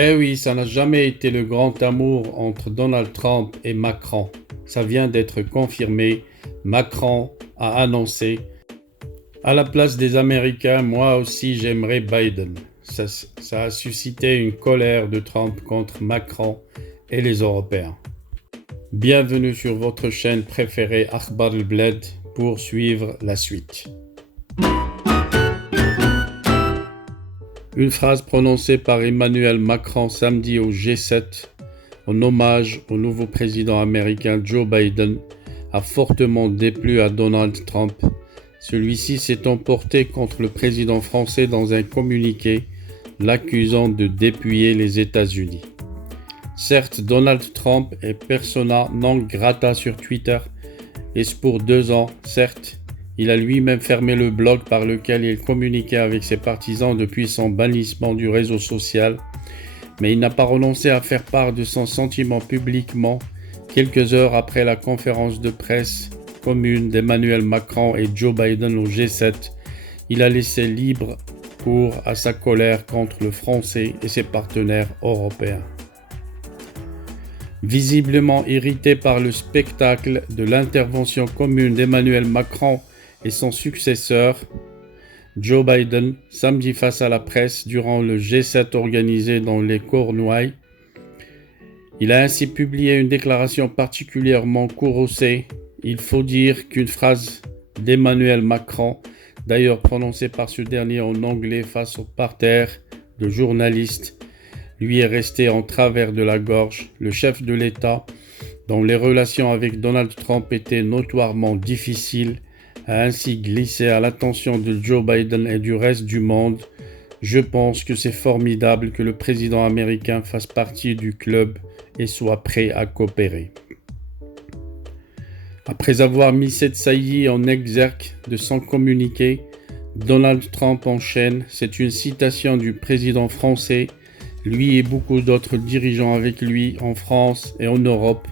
Eh oui, ça n'a jamais été le grand amour entre Donald Trump et Macron. Ça vient d'être confirmé. Macron a annoncé: à la place des Américains, moi aussi j'aimerais Biden. Ça a suscité une colère de Trump contre Macron et les Européens. Bienvenue sur votre chaîne préférée Akhbar al-Bled pour suivre la suite. Une phrase prononcée par Emmanuel Macron samedi au G7 en hommage au nouveau président américain Joe Biden a fortement déplu à Donald Trump. Celui-ci s'est emporté contre le président français dans un communiqué, l'accusant de dépouiller les États-Unis. Certes, Donald Trump est persona non grata sur Twitter, et ce pour 2 ans. Certes, il a lui-même fermé le blog par lequel il communiquait avec ses partisans depuis son bannissement du réseau social, mais il n'a pas renoncé à faire part de son sentiment publiquement quelques heures après la conférence de presse commune d'Emmanuel Macron et Joe Biden au G7. Il a laissé libre cours à sa colère contre le français et ses partenaires européens. Visiblement irrité par le spectacle de l'intervention commune d'Emmanuel Macron et son successeur, Joe Biden, samedi face à la presse durant le G7 organisé dans les Cornouailles, il a ainsi publié une déclaration particulièrement courroucée. Il faut dire qu'une phrase d'Emmanuel Macron, d'ailleurs prononcée par ce dernier en anglais face au parterre de journalistes, lui est restée en travers de la gorge. Le chef de l'État, dont les relations avec Donald Trump étaient notoirement difficiles, a ainsi glissé à l'attention de Joe Biden et du reste du monde: je pense que c'est formidable que le président américain fasse partie du club et soit prêt à coopérer. Après avoir mis cette saillie en exergue de son communiqué, Donald Trump enchaîne. C'est une citation du président français. Lui et beaucoup d'autres dirigeants avec lui en France et en Europe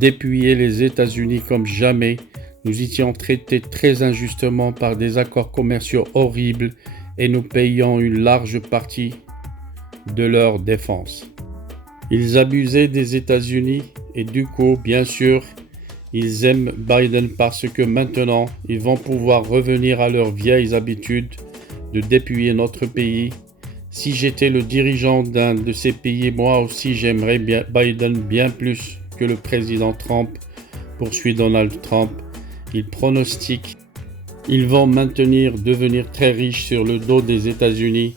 dépouillaient les États-Unis comme jamais. Nous étions traités très injustement par des accords commerciaux horribles et nous payons une large partie de leur défense. Ils abusaient des États-Unis et du coup, bien sûr, ils aiment Biden parce que maintenant, ils vont pouvoir revenir à leurs vieilles habitudes de dépouiller notre pays. Si j'étais le dirigeant d'un de ces pays, moi aussi j'aimerais Biden bien plus que le président Trump, poursuit Donald Trump. Il pronostique: ils vont devenir très riches sur le dos des États-Unis,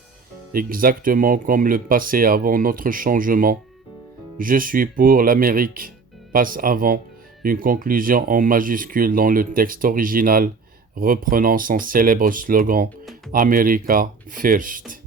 exactement comme le passé avant notre changement. Je suis pour l'Amérique passe avant, une conclusion en majuscule dans le texte original, reprenant son célèbre slogan America First.